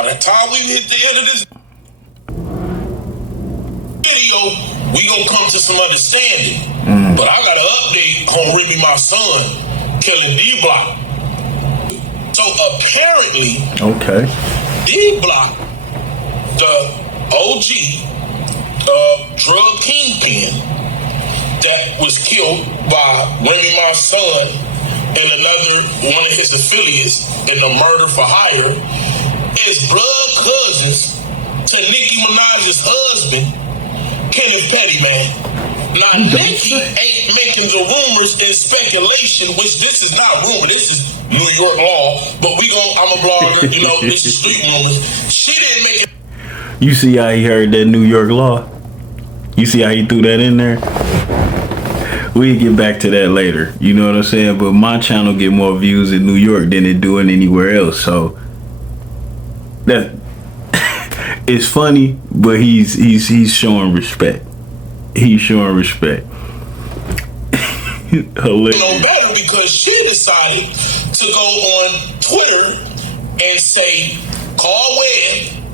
by the time we hit the end of this video, we gonna come to some understanding. But I got an update on Remy, my son, killing D-Block. So apparently, D-Block, the OG drug kingpin that was killed by Remy, my son, and another one of his affiliates in the murder for hire, is blood cousins to Nicki Minaj's husband, Kenneth Petty, man. Now, Nicki ain't making the rumors and speculation, which this is not rumor, this is New York law, but I'm a blogger, you know, this is street rumors. She didn't make it. You see how he heard that New York law? You see how he threw that in there? We'll get back to that later, you know what I'm saying? But my channel get more views in New York than it doing anywhere else, so that it's funny, but he's showing respect. He's showing respect. Hilarious. No better because she decided to go on Twitter and say, call Webb.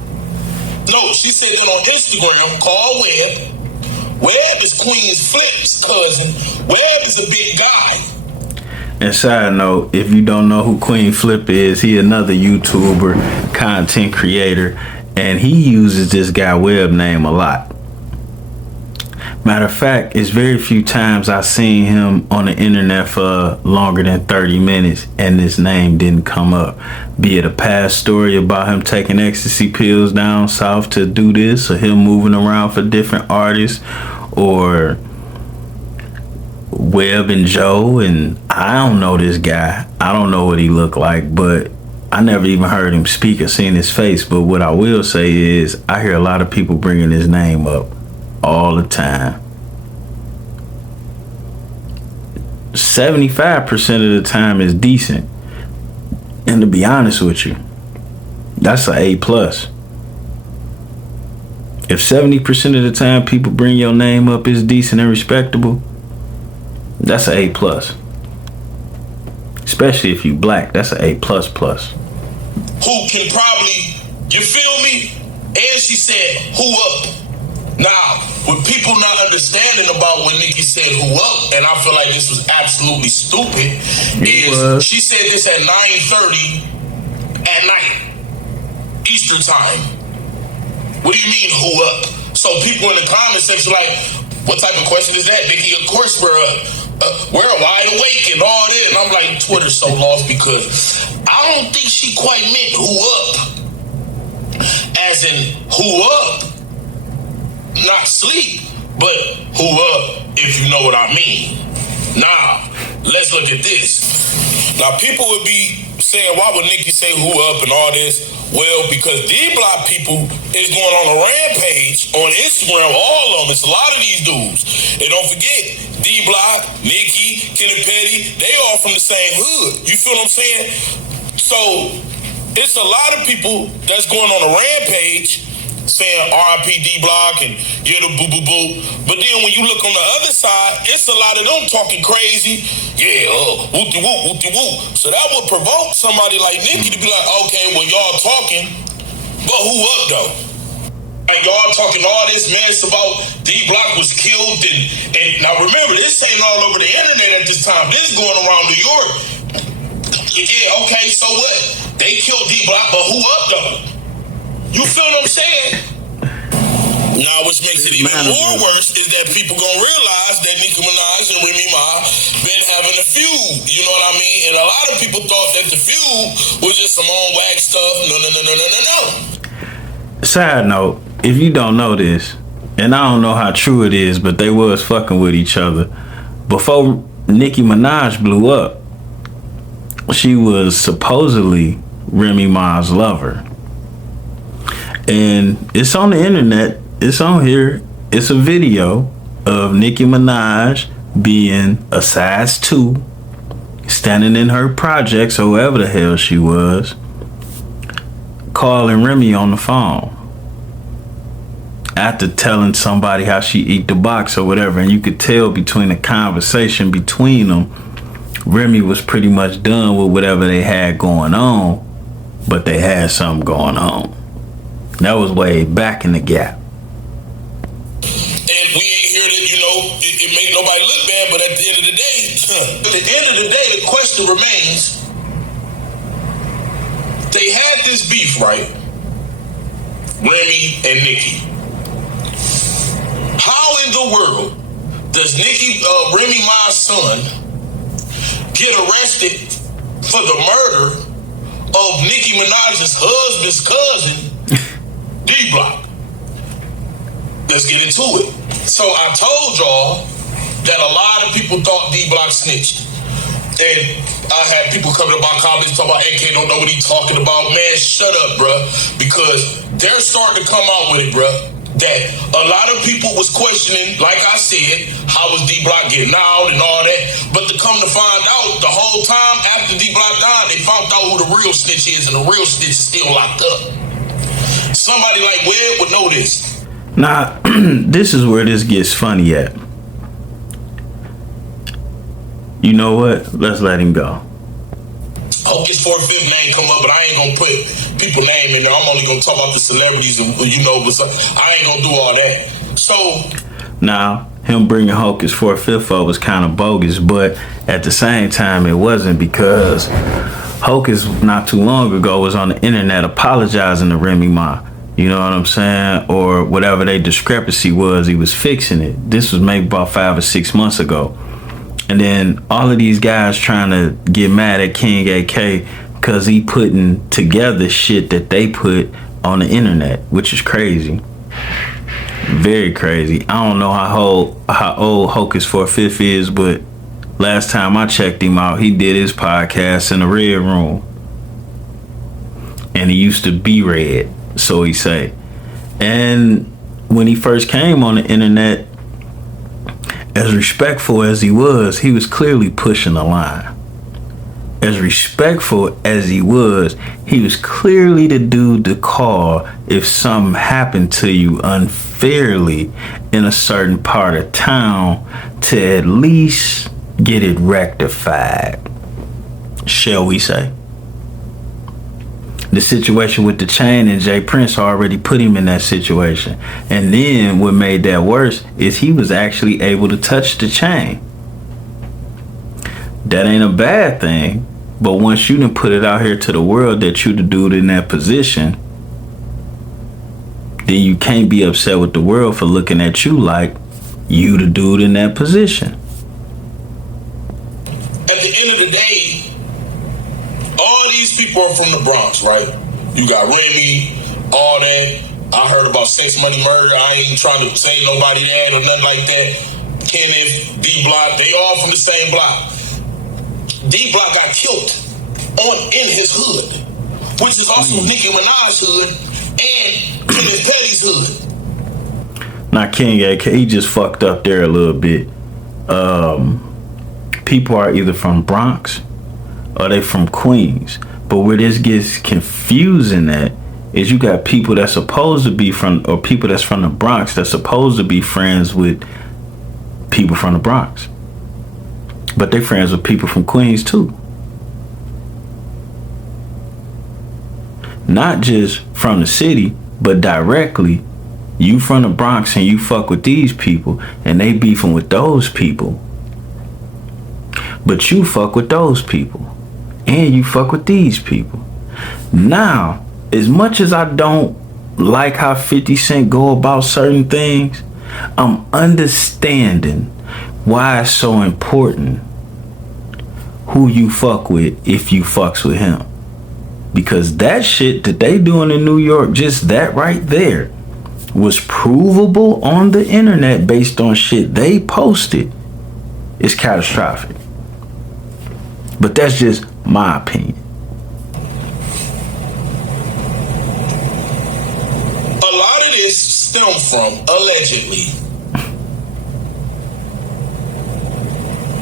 No, she said that on Instagram, call Webb. Webb is Queen's Flip's cousin. Webb is a big guy. And side note, if you don't know who Queen Flip is, he another YouTuber, content creator, and he uses this guy Webb name a lot. Matter of fact, it's very few times I've seen him on the internet for longer than 30 minutes and this name didn't come up. Be it a past story about him taking ecstasy pills down south to do this, or him moving around for different artists, or Webb and Joe, and I don't know this guy. I don't know what he looked like, but I never even heard him speak or seen his face. But what I will say is I hear a lot of people bringing his name up all the time. 75% of the time is decent. And to be honest with you, that's an A+. If 70% of the time people bring your name up is decent and respectable, that's an A+. Especially if you black, that's an A++. Who can probably, you feel me? And she said, who up? Now, with people not understanding about when Nicki said who up, and I feel like this was absolutely stupid, she said this at 9:30 at night, Eastern time. What do you mean who up? So people in the comment section like, what type of question is that, Nicki? Of course we're wide awake and all that. And I'm like, Twitter's so lost because I don't think she quite meant who up. As in who up? Not sleep, but who up, if you know what I mean. Now, let's look at this. Now, people would be saying, why would Nicki say who up and all this? Well, because D-Block people is going on a rampage on Instagram, all of them. It's a lot of these dudes. And don't forget, D-Block, Nicki, Kenneth Petty, they all from the same hood. You feel what I'm saying? So, it's a lot of people that's going on a rampage saying R.I.P. D-Block and you're the boo-boo-boo. But then when you look on the other side, it's a lot of them talking crazy. Yeah, whoop-de-whoop, whoop-de-whoop. So that would provoke somebody like Nicki to be like, okay, well, y'all talking, but who up, though? Like, y'all talking all this mess about D-Block was killed, and now remember, this ain't all over the internet at this time. This is going around New York. Yeah, okay, so what? They killed D-Block, but who up, though? You feel what I'm saying? Now, which makes it even more worse is that people gonna realize that Nicki Minaj and Remy Ma been having a feud. You know what I mean? And a lot of people thought that the feud was just some on wax stuff. No. Side note, if you don't know this, and I don't know how true it is, but they was fucking with each other. Before Nicki Minaj blew up, she was supposedly Remy Ma's lover. And it's on the internet, it's on here, it's a video of Nicki Minaj being a size 2, standing in her projects, or wherever the hell she was, calling Remy on the phone after telling somebody how she eat the box or whatever. And you could tell between the conversation between them, Remy was pretty much done with whatever they had going on, but they had something going on. That was way back in the gap. And we ain't here to, it make nobody look bad, but at the end of the day, the question remains, they had this beef, right? Remy and Nikki. How in the world does Remy Ma's son, get arrested for the murder of Nicki Minaj's husband's cousin, D-Block? Let's get into it. So I told y'all that a lot of people thought D-Block snitched. And I had people coming to my comments talking about AK don't know what he talking about. Man, shut up, bruh. Because they're starting to come out with it, bruh. That a lot of people was questioning, like I said, how was D-Block getting out and all that. But to come to find out, the whole time after D-Block died, they found out who the real snitch is, and the real snitch is still locked up. Somebody like Webb would know this. Now, this is where this gets funny at. You know what? Let's let him go. I hope his 4th, 5th name come up, but I ain't gonna put people name in there. I'm only gonna talk about the celebrities, and but I ain't gonna do all that. So now, him bringing Hocus 4th, 5th up was kind of bogus, but at the same time, it wasn't, because Hocus not too long ago was on the internet apologizing to Remy Ma. You know what I'm saying? Or whatever their discrepancy was, he was fixing it. This was maybe about 5 or 6 months ago. And then all of these guys trying to get mad at King AK because he putting together shit that they put on the internet, which is crazy. Very crazy. I don't know how old Hocus 4th, 5th is, but last time I checked him out, he did his podcast in the Red Room. And he used to be red, so he say. And when he first came on the internet, as respectful as he was clearly pushing the line. As respectful as he was clearly the dude to call if something happened to you unfairly in a certain part of town to at least get it rectified, shall we say. The situation with the chain and Jay Prince already put him in that situation. And then what made that worse is he was actually able to touch the chain. That ain't a bad thing. But once you done put it out here to the world that you the dude in that position, then you can't be upset with the world for looking at you like you the dude in that position. At the end of the day, all these people are from the Bronx, right? You got Remy, all that. I heard about sex, money, murder. I ain't trying to say nobody that or nothing like that. Kenneth, D-Block, they all from the same block. D-Block got killed in his hood, which is also Nicki Minaj's hood and Kenneth Petty's hood. Now, King AK, he just fucked up there a little bit. People are either from Bronx or they from Queens. But where this gets confusing at is you got people that's supposed to be from, or people that's from the Bronx that's supposed to be friends with people from the Bronx. But they friends with people from Queens too. Not just from the city, but directly. You from the Bronx and you fuck with these people and they beefing with those people. But you fuck with those people. And you fuck with these people. Now, as much as I don't like how 50 Cent go about certain things, I'm understanding why it's so important who you fuck with if you fucks with him. Because that shit that they doing in New York, just that right there, was provable on the internet based on shit they posted. It's catastrophic. But that's just my opinion. A lot of this stems from, allegedly,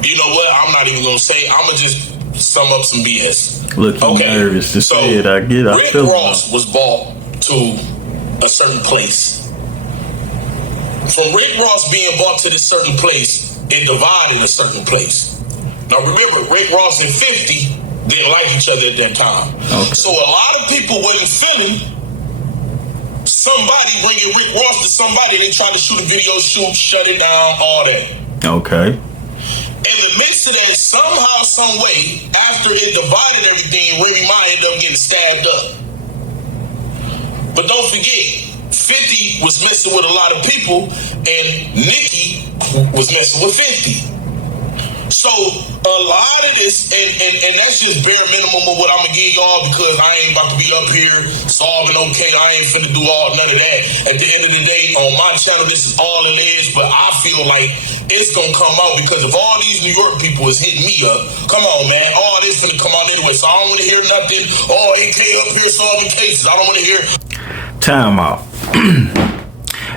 you know what, I'm not even gonna say, I'm gonna just sum up some BS. Look, I'm nervous to say it. Rick Ross was bought to a certain place. From Rick Ross being bought to this certain place, it divided a certain place. Now remember, Rick Ross and 50 didn't like each other at that time. Okay. So a lot of people wasn't feeling somebody bringing Rick Ross to somebody. They tried to shoot a video shoot, shut it down, all that. Okay. In the midst of that, somehow, some way, after it divided everything, Remy Ma ended up getting stabbed up. But don't forget, 50 was messing with a lot of people, and Nikki was messing with 50. So a lot of this, and that's just bare minimum of what I'm gonna give y'all, because I ain't about to be up here solving okay. I ain't finna do none of that. At the end of the day, on my channel, this is all it is. But I feel like it's gonna come out, because if all these New York people is hitting me up, come on, man, all this finna come out anyway. So I don't wanna hear nothing. Oh, AK up here solving cases. I don't wanna hear. Time out.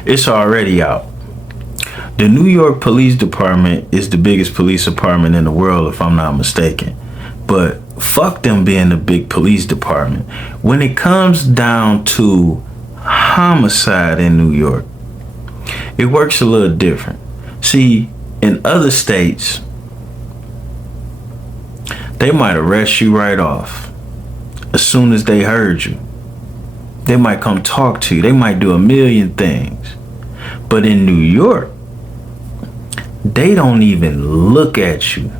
It's already out. The New York Police Department is the biggest police department in the world, if I'm not mistaken. But fuck them being the big police department. When it comes down to homicide in New York, it works a little different. See, in other states, they might arrest you right off as soon as they heard you. They might come talk to you. They might do a million things. But in New York, they don't even look at you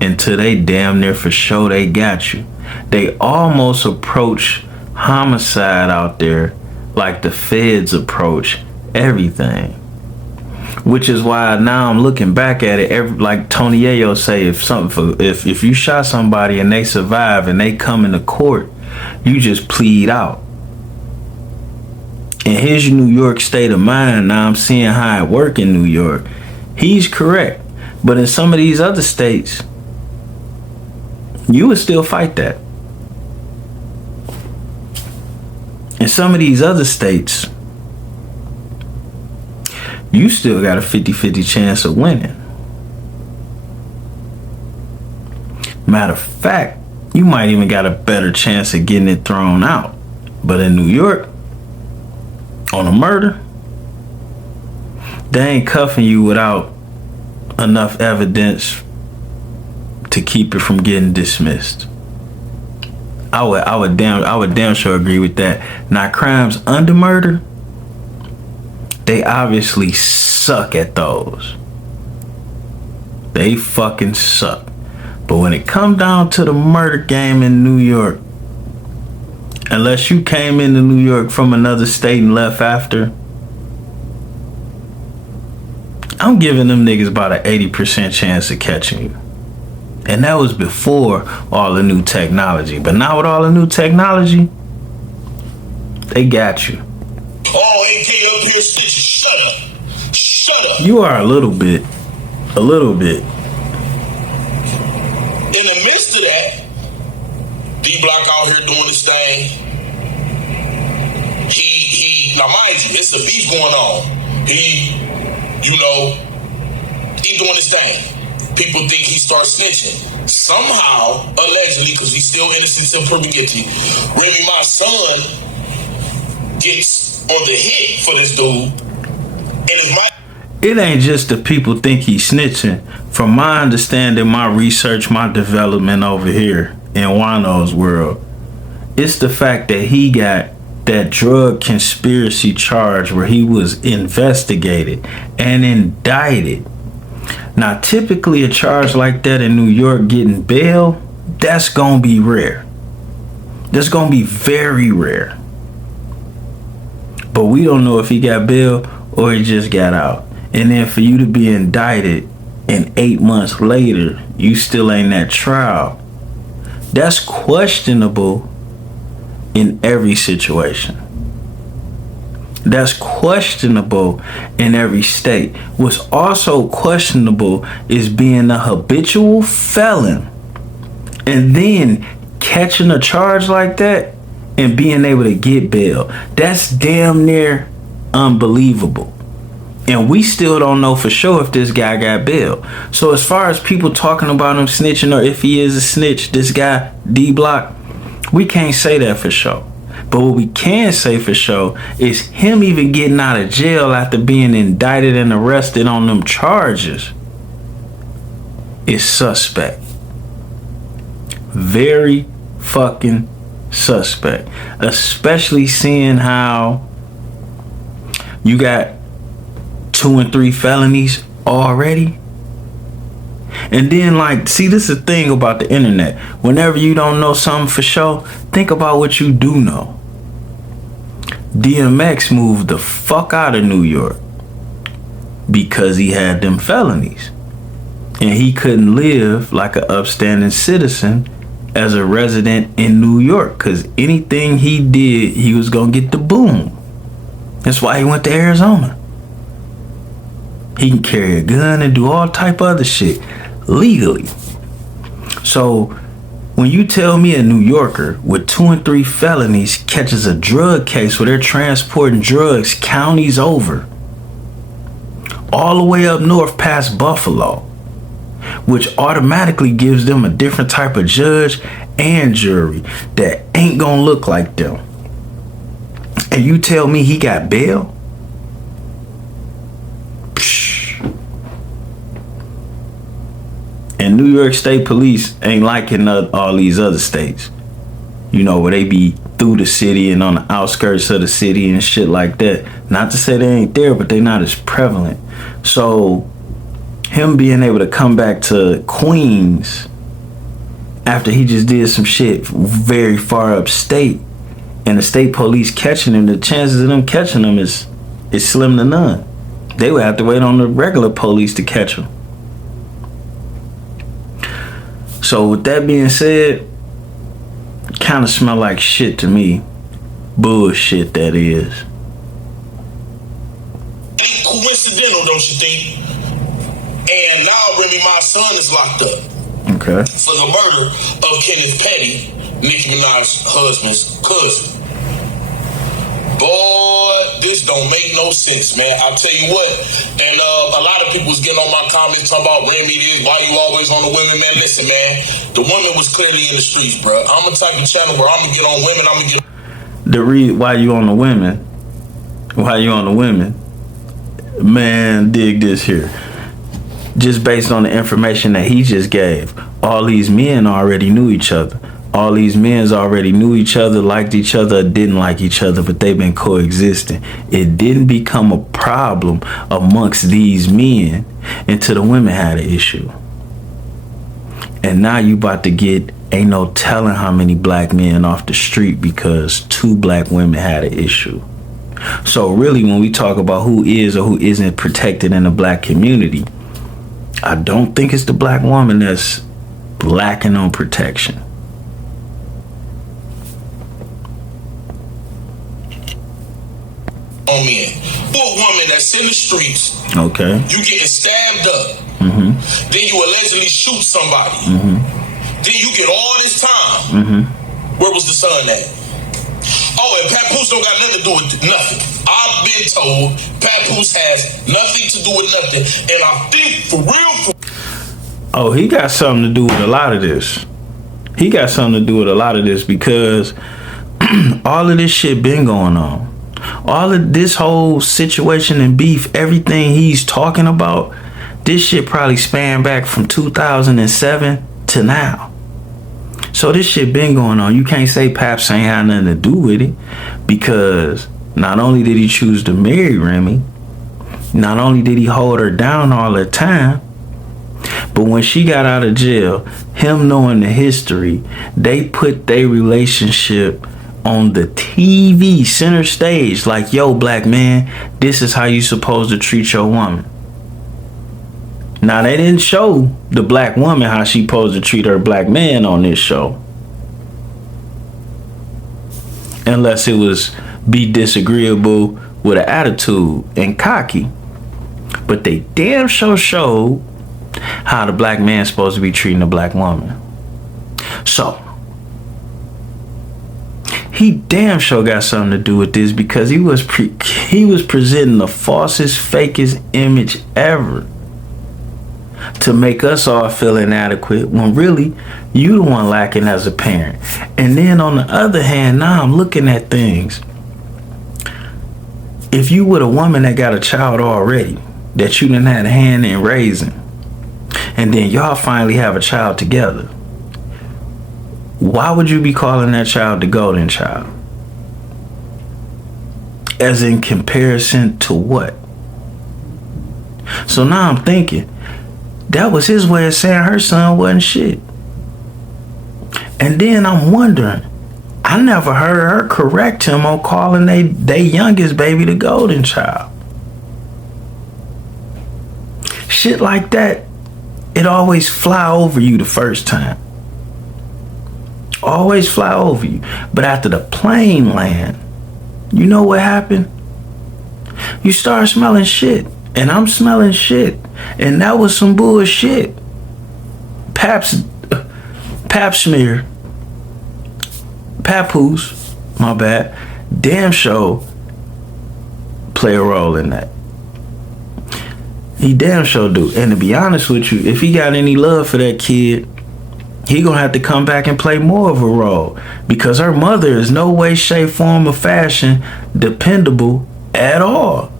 until they damn near for sure they got you. They almost approach homicide out there like the feds approach everything. Which is why now I'm looking back at it, like Tony Yayo say, if you shot somebody and they survive and they come into court, you just plead out. In his New York state of mind, now I'm seeing how it work in New York. He's correct. But in some of these other states, you would still fight that. In some of these other states, you still got a 50-50 chance of winning. Matter of fact, you might even got a better chance of getting it thrown out. But in New York, on a murder, they ain't cuffing you without enough evidence to keep it from getting dismissed. I would damn sure agree with that. Now, crimes under murder, they obviously suck at those. They fucking suck. But when it comes down to the murder game in New York, unless you came into New York from another state and left after, I'm giving them niggas about an 80% chance of catching you. And that was before all the new technology. But now with all the new technology, they got you. Oh, AK up here snitching. Shut up. Shut up. You are a little bit. A little bit. In the midst of that, D-Block out here doing his thing. He now mind you, it's a beef going on. He doing his thing. People think he starts snitching. Somehow, allegedly, because he's still innocent until proven guilty, Remy, my son, gets on the hit for this dude. It ain't just the people think he's snitching. From my understanding, my research, my development over here in Juan-o's world, it's the fact that he got that drug conspiracy charge where he was investigated and indicted. Now, typically a charge like that in New York getting bail, that's gonna be rare. That's gonna be very rare. But we don't know if he got bail or he just got out. And then for you to be indicted and 8 months later, you still ain't at trial. That's questionable in every situation. That's questionable in every state. What's also questionable is being a habitual felon and then catching a charge like that and being able to get bail. That's damn near unbelievable. And we still don't know for sure if this guy got bail. So as far as people talking about him snitching or if he is a snitch, this guy, D-Block, we can't say that for sure. But what we can say for sure is him even getting out of jail after being indicted and arrested on them charges is suspect. Very fucking suspect. Especially seeing how You got 2 and 3 felonies already. And then, like, see, this is the thing about the internet. Whenever you don't know something for sure, think about what you do know. DMX moved the fuck out of New York because he had them felonies. And he couldn't live like an upstanding citizen as a resident in New York, because anything he did, he was going to get the boom. That's why he went to Arizona. He can carry a gun and do all type of other shit legally. So when you tell me a New Yorker with 2 and 3 felonies catches a drug case where they're transporting drugs counties over, all the way up north past Buffalo, which automatically gives them a different type of judge and jury that ain't gonna look like them, and you tell me he got bail? And New York State Police ain't like in all these other states, you know, where they be through the city and on the outskirts of the city and shit like that. Not to say they ain't there, but they not as prevalent. So him being able to come back to Queens after he just did some shit very far upstate, and the state police catching him, the chances of them catching him is slim to none. They would have to wait on the regular police to catch him. So with that being said, kind of smell like shit to me. Bullshit, that is. Ain't coincidental, don't you think? And now Remy, my son, is locked up. Okay. For the murder of Kenneth Petty, Nicki Minaj's husband's cousin. Boy, this don't make no sense, man. I'll tell you what. And a lot of people was getting on my comments talking about Remy, this, why you always on the women, man? Listen, man, the woman was clearly in the streets, bro. I'm the type of channel where I'm gonna get on women. I'm gonna get. Why you on the women? Why you on the women? Man, dig this here. Just based on the information that he just gave, all these men already knew each other. All these men already knew each other, liked each other, didn't like each other, but they've been coexisting. It didn't become a problem amongst these men until the women had an issue. And now you about to get, ain't no telling how many black men off the street because 2 black women had an issue. So really, when we talk about who is or who isn't protected in the black community, I don't think it's the black woman that's lacking on protection. On men. For a woman that's in the streets, okay, you getting stabbed up, then you allegedly shoot somebody, then you get all this time. Where was the son at? Oh, and Papoose don't got nothing to do with nothing. I've been told Papoose has nothing to do with nothing, and I think for real. Oh, he got something to do with a lot of this. He got something to do with a lot of this because all of this shit been going on. All of this whole situation and beef, everything he's talking about, this shit probably spanned back from 2007 to now. So this shit been going on. You can't say Paps ain't had nothing to do with it, because not only did he choose to marry Remy, not only did he hold her down all the time, but when she got out of jail, him knowing the history, they put their relationship on the TV center stage, like, yo, black man, this is how you supposed to treat your woman. Now, they didn't show the black woman how she supposed to treat her black man on this show, unless it was be disagreeable with an attitude and cocky. But they damn sure showed how the black man's supposed to be treating the black woman. So he damn sure got something to do with this, because he was presenting the falsest, fakest image ever to make us all feel inadequate, when really you the one lacking as a parent. And then on the other hand, now I'm looking at things. If you with a woman that got a child already that you done had a hand in raising, and then y'all finally have a child together, why would you be calling that child the golden child? As in comparison to what? So now I'm thinking, that was his way of saying her son wasn't shit. And then I'm wondering, I never heard her correct him on calling they youngest baby the golden child. Shit like that, it always fly over you the first time. Always fly over you. But after the plane land, you know what happened? You start smelling shit. And I'm smelling shit. And that was some bullshit. Pap smear. Papoose, my bad. Damn sure play a role in that. He damn sure do. And to be honest with you, if he got any love for that kid, he gonna have to come back and play more of a role, because her mother is no way, shape, form, or fashion dependable at all.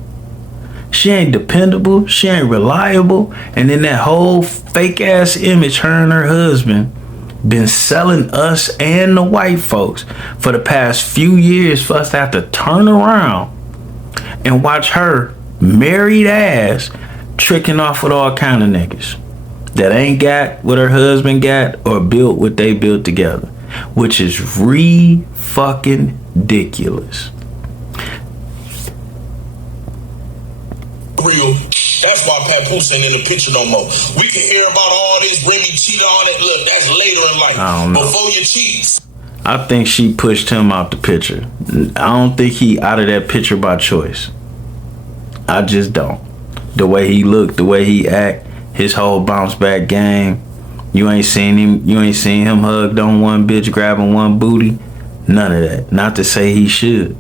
She ain't dependable. She ain't reliable. And then that whole fake ass image her and her husband been selling us and the white folks for the past few years for us to have to turn around and watch her married ass tricking off with all kind of niggas that ain't got what her husband got or built what they built together, which is fucking ridiculous. Real. That's why Papoose ain't in the picture no more. We can hear about all this Remy cheat, all that. Look, that's later in life. I don't know. Before you cheat. I think she pushed him out the picture. I don't think he out of that picture by choice. I just don't. The way he looked, the way he act, his whole bounce back game. You ain't seen him hugged on one bitch, grabbing one booty. None of that. Not to say he should.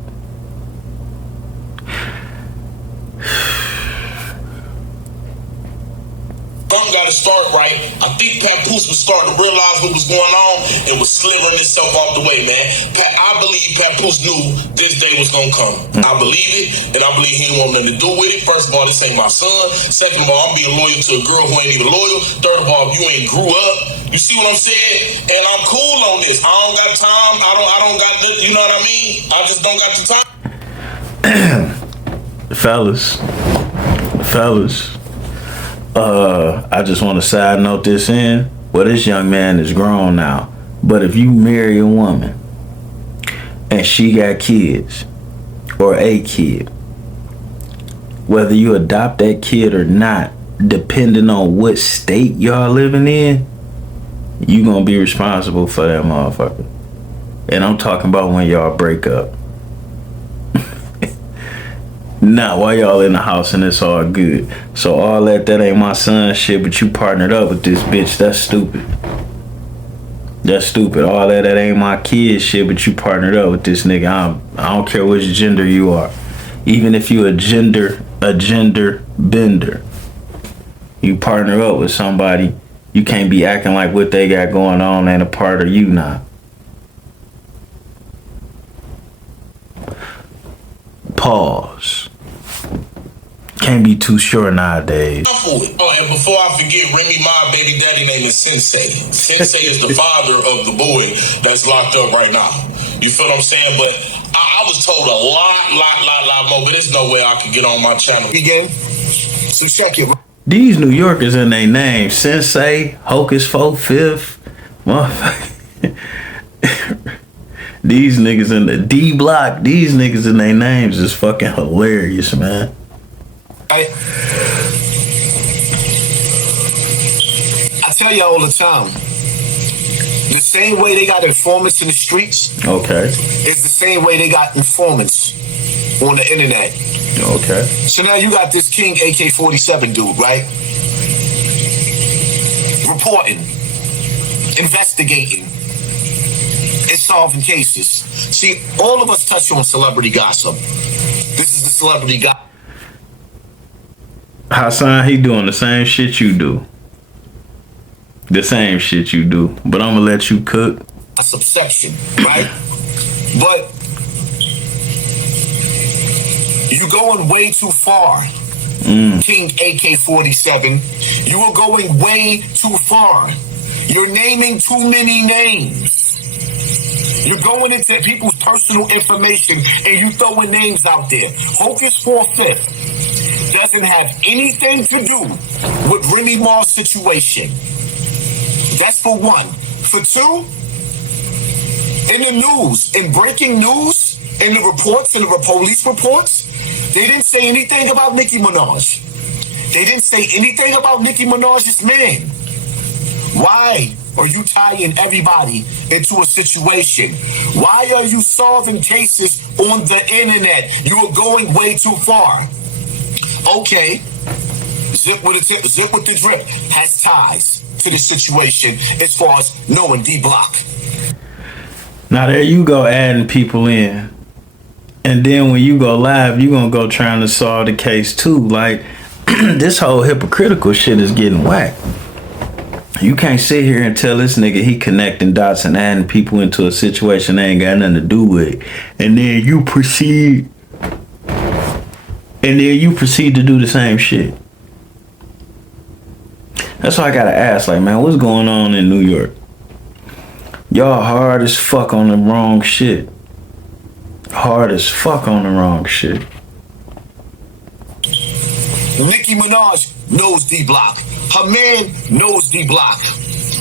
Something got to start right. I think Papoose was starting to realize what was going on and was slithering himself off the way, man. I believe Papoose knew this day was going to come. I believe it, and I believe he didn't want nothing to do with it. First of all, this ain't my son. Second of all, I'm being loyal to a girl who ain't even loyal. Third of all, you ain't grew up. You see what I'm saying? And I'm cool on this. I don't got time. I don't got, you know what I mean? I just don't got the time. Fellas. I just want to side note this in. Well, this young man is grown now. But if you marry a woman and she got kids or a kid, whether you adopt that kid or not, depending on what state y'all living in, you gonna be responsible for that motherfucker. And I'm talking about when y'all break up. Nah, why y'all in the house and it's all good? So all that ain't my son shit, but you partnered up with this bitch. That's stupid. That's stupid. All that ain't my kid shit, but you partnered up with this nigga. I don't care which gender you are. Even if you a gender bender. You partner up with somebody, you can't be acting like what they got going on ain't a part of you now. Pause. Can't be too sure nowadays. Oh, and before I forget, Remy, my baby daddy name is Sensei. Sensei is the father of the boy that's locked up right now. You feel what I'm saying? But I was told a lot more, but there's no way I could get on my channel. Again, so check it. These New Yorkers in their names, Sensei, Hocus 4/5, motherfucker. These niggas in the D block, these niggas in their names is fucking hilarious, man. I tell you all the time, the same way they got informants in the streets, Okay. is the same way they got informants on the internet. Okay. So now you got this King AK-47 dude, right? Reporting, investigating, and solving cases. See, all of us touch on celebrity gossip. This is the celebrity gossip. Hassan, he doing the same shit you do. The same shit you do. But I'm gonna let you cook. Subsection, right? But you're going way too far. King AK-47, you are going way too far. You're naming too many names. You're going into people's personal information and you throwing names out there. Hocus for fifth doesn't have anything to do with Remy Ma's situation. That's for one. For two, in the news, in breaking news, in the reports, in the police reports, they didn't say anything about Nicki Minaj. They didn't say anything about Nicki Minaj's man. Why are you tying everybody into a situation? Why are you solving cases on the internet? You are going way too far. Okay, Zip with the Drip has ties to the situation as far as knowing D-Block. Now there you go adding people in. And then when you go live, you're going to go trying to solve the case too. Like, this whole hypocritical shit is getting whacked. You can't sit here and tell this nigga he connecting dots and adding people into a situation they ain't got nothing to do with. And then you proceed to do the same shit. That's why I gotta ask, like, man, what's going on in New York? Y'all hard as fuck on the wrong shit. Hard as fuck on the wrong shit. Nicki Minaj knows D-Block. Her man knows D-Block.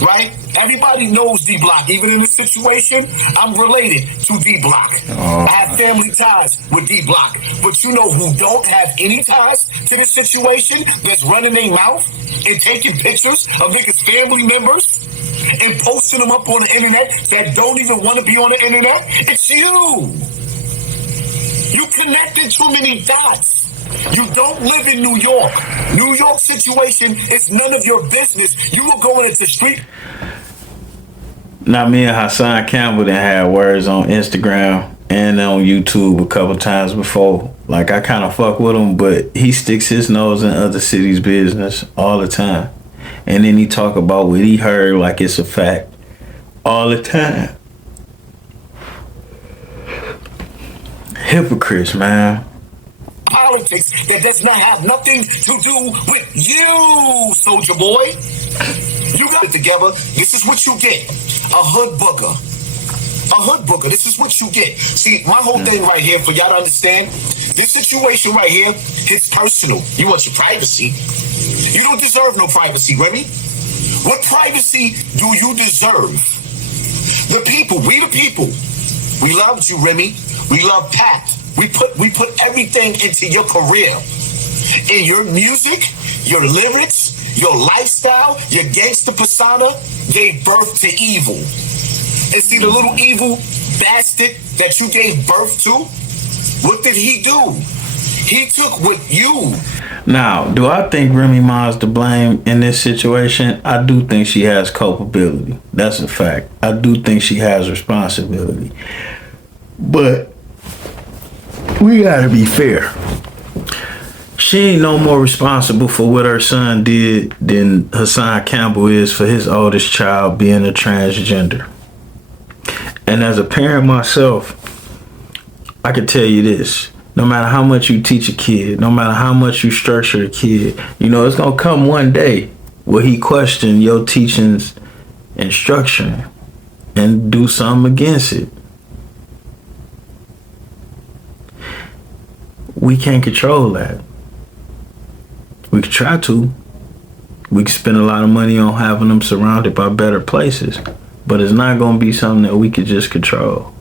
Right? Everybody knows D-Block. Even in this situation, I'm related to D-Block. I have family ties with D-Block. But you know who don't have any ties to this situation, that's running their mouth and taking pictures of niggas' family members and posting them up on the internet that don't even want to be on the internet? It's you. You connected too many dots. You don't live in New York. New York situation is none of your business. You were going into street. Now, me and Hassan Campbell done had words on Instagram and on YouTube a couple times before. Like, I kind of fuck with him, but he sticks his nose in other cities' business all the time. And then he talk about what he heard like it's a fact all the time. Hypocrites, man. Politics that does not have nothing to do with you, soldier boy. You got it together. This is what you get. A hood booger. A hood booger. This is what you get. See, my whole thing right here, for y'all to understand, this situation right here, it's personal. You want your privacy. You don't deserve no privacy, Remy. What privacy do you deserve? The people, we the people. We loved you, Remy. We love Pat. We put everything into your career. In your music, your lyrics, your lifestyle, your gangster persona gave birth to evil. And see the little evil bastard that you gave birth to? What did he do? He took what you. Now, do I think Remy Ma's to blame in this situation? I do think she has culpability. That's a fact. I do think she has responsibility. But we gotta be fair. She ain't no more responsible for what her son did than Hassan Campbell is for his oldest child being a transgender. And as a parent myself, I can tell you this. No matter how much you teach a kid, no matter how much you structure a kid, you know, it's gonna come one day where he question your teachings and structuring and do something against it. We can't control that. We could try to. We could spend a lot of money on having them surrounded by better places. But it's not going to be something that we could just control.